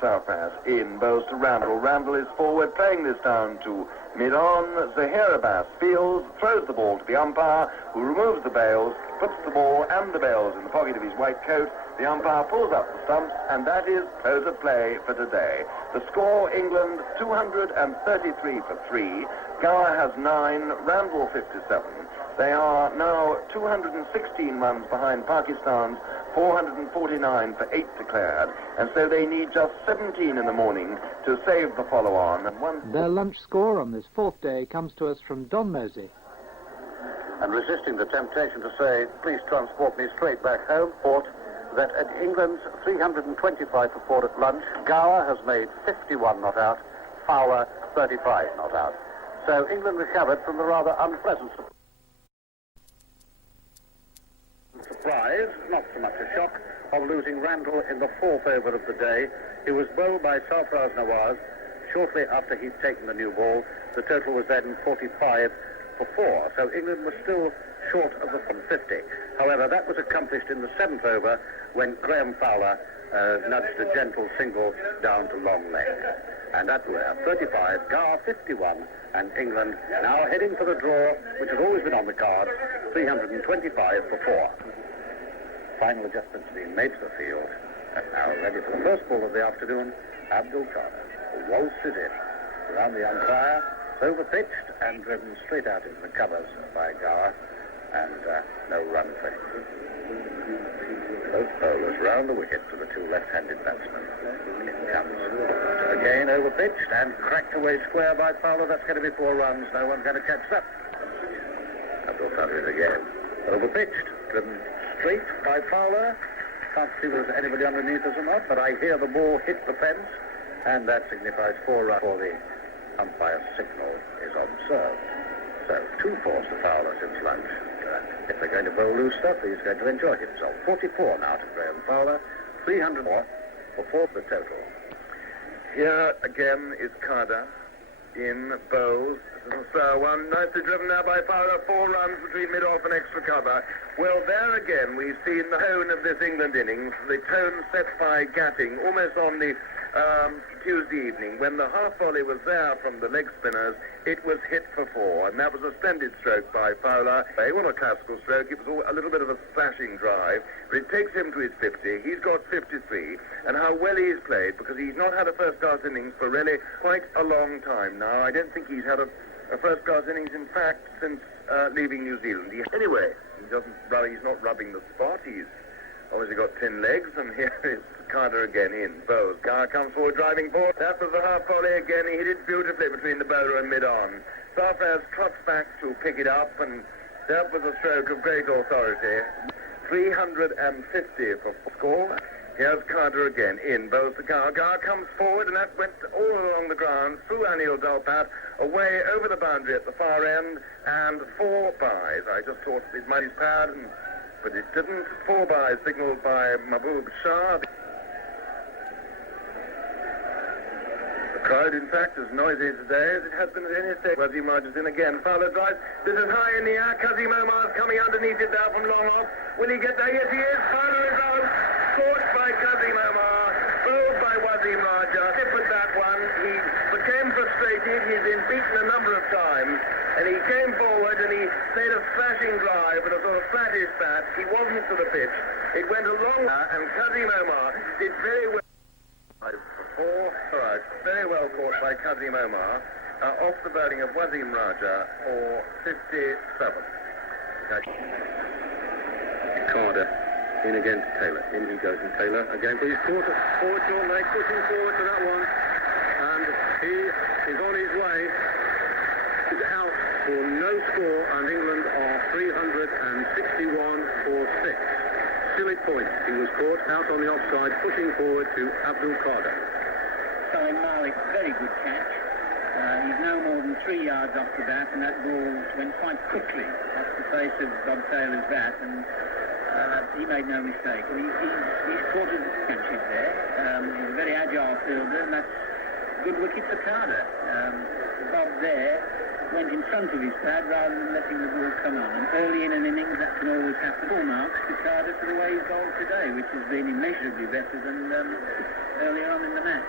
Sarfraz in, bows to Randall. Randall is forward, playing this down to mid-on. Zaharabas fields, throws the ball to the umpire, who removes the bails, puts the ball and the bails in the pocket of his white coat. The umpire pulls up the stumps, and that is close of play for today. The score, England 233 for 3. Gower has 9, Randall 57. They are now 216 runs behind Pakistan's 449 for 8 declared, and so they need just 17 in the morning to save the follow-on. And their lunch score on this fourth day comes to us from Don Mosey. And resisting the temptation to say, please transport me straight back home, thought that at England's 325 for 4 at lunch, Gower has made 51 not out, Fowler 35 not out. So England recovered from the rather unpleasant surprise, not so much a shock, of losing Randall in the 4th over of the day. He was bowled by Sarfraz Nawaz shortly after he'd taken the new ball. The total was then 45 for 4, so England was still short of the 150. However, that was accomplished in the 7th over when Graham Fowler nudged a gentle single down to long leg. And that was 35, Gower 51, and England now heading for the draw, which has always been on the cards, 325 for 4. Final adjustments being made to the field, and now ready for the first ball of the afternoon, Abdul Qadir, who waltzes in around the umpire. It's over-pitched and driven straight out into the covers by Gower, and no run for him. Both bowlers round the wicket to the 2 left-handed batsmen. It comes again over-pitched and cracked away square by Fowler. That's going to be 4 runs. No one's going to catch that. Abdul Qadir again. Over-pitched, driven straight by Fowler. Can't see whether there's anybody underneath us or not, but I hear the ball hit the fence, and that signifies 4 runs for the umpire's signal is observed. So 2-4 to Fowler since lunch. If they're going to bowl loose stuff, he's going to enjoy himself. 44 now to Graham Fowler, 300 more for 4 the total. Here again is Qadir in bows. One nicely driven now by Fowler, 4 runs between mid-off and extra cover. Well, there again we've seen the tone of this England innings, the tone set by Gatting almost on the Tuesday evening, when the half volley was there from the leg spinners. It was hit for 4, and that was a splendid stroke by Fowler. It wasn't a classical stroke, it was a little bit of a slashing drive, but it takes him to his 50. He's got 53, and how well he's played, because he's not had a first-class innings for really quite a long time now. I don't think he's had a first-class innings, in fact, since leaving New Zealand. Anyway, he's not rubbing the spot. He's obviously got 10 legs, and here is Qadir again in bows. Gower comes forward driving ball. That was the half volley again. He hit it beautifully between the bowler and mid-on. Sarfraz trots back to pick it up, and that was a stroke of great authority. 350 for score. Here's Qadir again in bows to Gower. Gower comes forward, and that went all along the ground through Anil Dalpat, away over the boundary at the far end, and 4 byes. I just thought it might his pad, but it didn't. 4 byes signalled by Mahbub Shah. The crowd, in fact, as noisy today as it has been at any stage. Wazim marches in again. Fowler drives. This is high in the air. Kazim Omar's coming underneath it there from long off. Will he get there? Yes, he is. Fowler is out. Caught by Kazim Omar. Bowled by Wazim Raja. Tip at that one. He became frustrated. He's been beaten a number of times. And he came forward and he made a slashing drive and a sort of flattish bat. He wasn't to the pitch. It went along and Kazim Omar did very well. Very well caught by Kazim Omar off the bowling of Wazim Raja for 57. Carter in again to Taylor. In he goes, and Taylor again, but he's caught forward short leg, pushing forward to that one, and he is on his way. He's out for no score, and England are 361 for 6. Silly point. He was caught out on the offside, pushing forward to Abdul Qadir. Simon Malik, very good catch. He's no more than 3 yards off the bat, and that ball went quite quickly off the face of Bob Taylor's bat, and he made no mistake. He's caught his catches there. He's a very agile fielder, and that's good wicket for Qadir. Bob there went in front of his pad rather than letting the ball come on. And early in an innings, that can always happen. Full marks to Qadir for the way he's bowled today, which has been immeasurably better than earlier on in the match.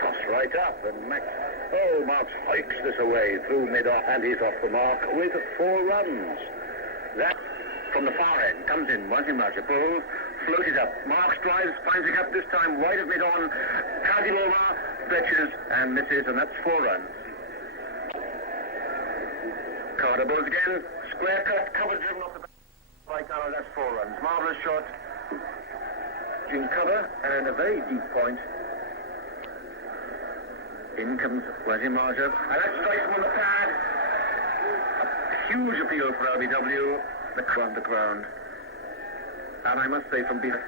Tossed right up, and Marks hikes this away through mid-off, and he's off the mark with 4 runs. That, from the far end, comes in, Wazimraja pulls, floated up. Marks drives, finds it up this time, wide of mid-on, can't him over, stretches, and misses, and that's 4 runs. Carter bowls again, square cut, covers him off the back by Carter, that's 4 runs. Marvellous shot, in cover, and a very deep point. In comes Wazimraja, and that strikes him on the pad. A huge appeal for LBW, the ground. And I must say from behind,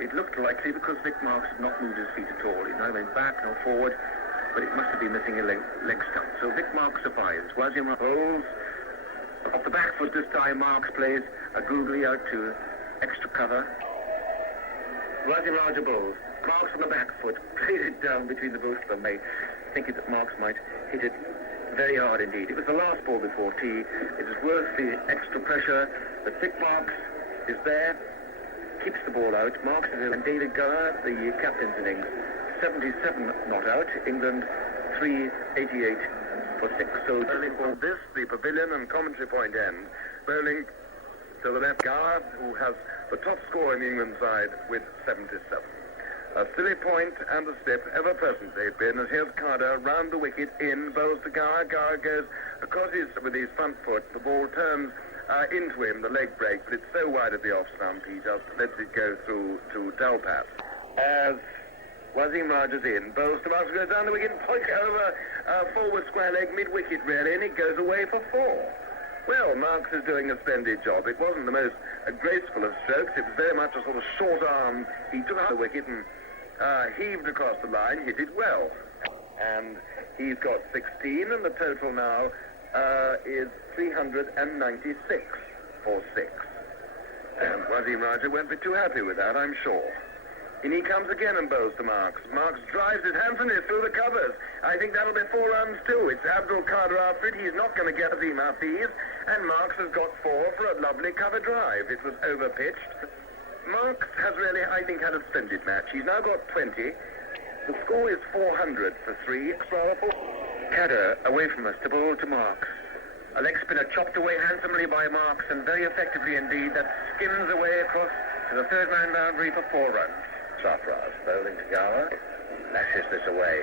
it looked likely because Vic Marks had not moved his feet at all. He neither went back nor forward, but it must have been missing a leg stump. So Vic Marks survives. Wazimraja holds off the back foot this time. Marks plays a googly out to extra cover. Wazimraja bowls. Marks on the back foot, played it down between the both of them. They thinking that Marks might hit it very hard indeed. It was the last ball before tea. It is worth the extra pressure that Vic Marks is there, keeps the ball out. Marks is in, and David Gower, the captain's innings, 77 not out. England 388 for 6. So bowling for this, the pavilion and commentary point end. Bowling to the left, Gower, who has the top score in the England side with 77. A silly point and a slip, ever present they've been, as here's Carter round the wicket, in, bowls to Gower. Gower goes across with his front foot. The ball turns into him, the leg break, but it's so wide at the off stump, he just lets it go through to Dalpat. As Wazimraja's in, bowls to Marks, goes down the wicket, poke over forward square leg, mid-wicket really, and it goes away for 4. Well, Marks is doing a splendid job. It wasn't the most graceful of strokes. It was very much a sort of short arm. He took out the wicket and heaved across the line, hit it well. And he's got 16, and the total now is 396 for 6. And Wazimraja won't be too happy with that, I'm sure. In he comes again and bowls to Marks. Marks drives it handsomely through the covers. I think that'll be 4 runs too. It's Abdul Qadir after it. He's not going to get Azim Hafiz. And Marks has got 4 for a lovely cover drive. It was over-pitched. Marks has really, I think, had a splendid match. He's now got 20. The score is 400 for 3. Qadir away from us to bowl to Marks. A leg spinner chopped away handsomely by Marks, and very effectively indeed. That skims away across to the third man boundary for 4 runs. Sarfraz bowling to Gower, lashes this away.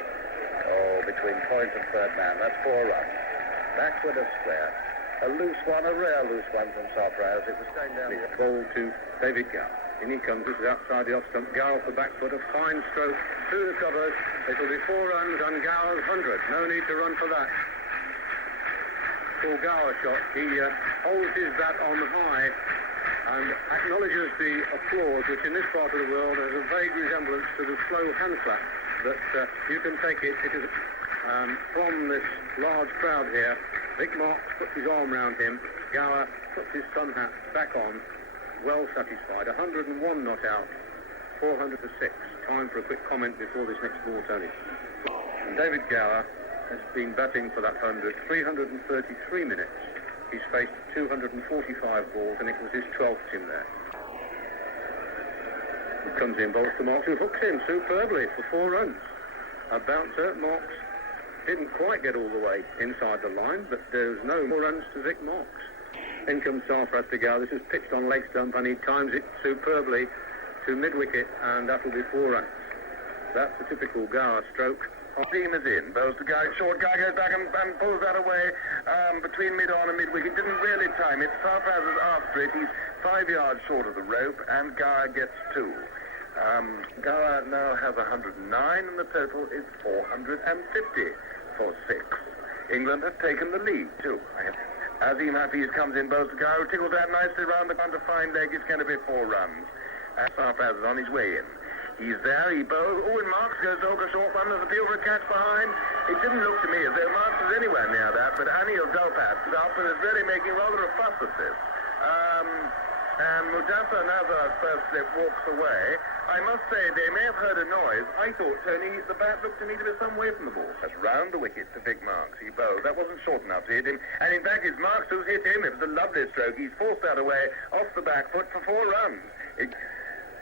Oh, between point and third man, that's 4 runs. Backward of square. A loose one, a rare loose one from Sarfraz. It was going down. Ball to David Gower. In he comes, this is outside the off stump. Gower for back foot, a fine stroke through the covers. It'll be 4 runs on Gower's 100. No need to run for that. Full Gower shot. He holds his bat on high and acknowledges the applause, which in this part of the world has a vague resemblance to the slow hand clap. But you can take it. It is from this large crowd here. Vic Marks puts his arm round him. Gower puts his sun hat back on. Well satisfied. 101 not out. 400 for 6. Time for a quick comment before this next ball, Tony. And David Gower has been batting for that 100 333 minutes. He's faced 245 balls, and it was his 12th in there. He comes in, bowls to Marks, who hooks him superbly for 4 runs. A bouncer. Marks didn't quite get all the way inside the line, but there's no more runs to Vic Marks. In comes Sarfraz to Gower. This is pitched on leg stump, and he times it superbly to mid-wicket, and that'll be 4 runs. That's a typical Gower stroke. Team is in, bowls to Guy, short Guy goes back and pulls that away between mid-on and mid-wicket. Didn't really time it. Sarfraz is after it. He's 5 yards short of the rope, and Gower gets 2. Gower now has 109, and the total is 450 for 6. England has taken the lead too. Azim Hafiz comes in, bowls to Gower, tickles that nicely round the front, a fine leg. It's going to be 4 runs. And Sarfraz is on his way in. He's there, he bowls. Oh, and Marks goes over a short one. There's a appeal for a catch behind. It didn't look to me as though Marks was anywhere near that, but Anil Dalpat is up and is really making rather a fuss of this. And Mudassar Nazar's first slip walks away. I must say, they may have heard a noise. I thought, Tony, the bat looked to me to be some way from the ball. That's round the wicket to Vic Marks. He bowled. That wasn't short enough to hit him. And in fact, it's Marks who's hit him. It was a lovely stroke. He's forced that away off the back foot for 4 runs.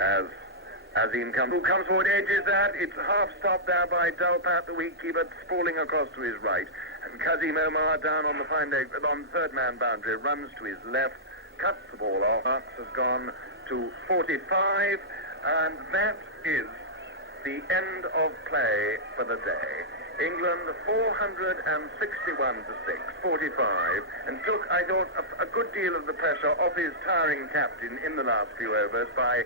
as Ian comes forward, edges that. It's half stopped there by Delpat, the wicketkeeper, sprawling across to his right. And Kazim Omar down on the third man boundary, runs to his left, cuts the ball off. Marks has gone to 45, and that is the end of play for the day. England 461 to 6, 45, and took, I thought, a good deal of the pressure off his tiring captain in the last few overs by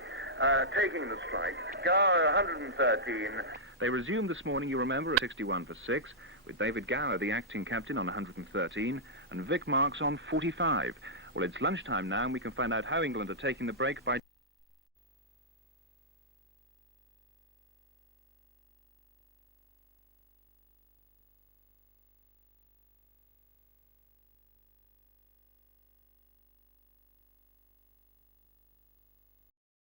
taking the strike. Gower 113. They resumed this morning, you remember, at 61 for 6, with David Gower, the acting captain, on 113, and Vic Marks on 45. Well, it's lunchtime now, and we can find out how England are taking the break by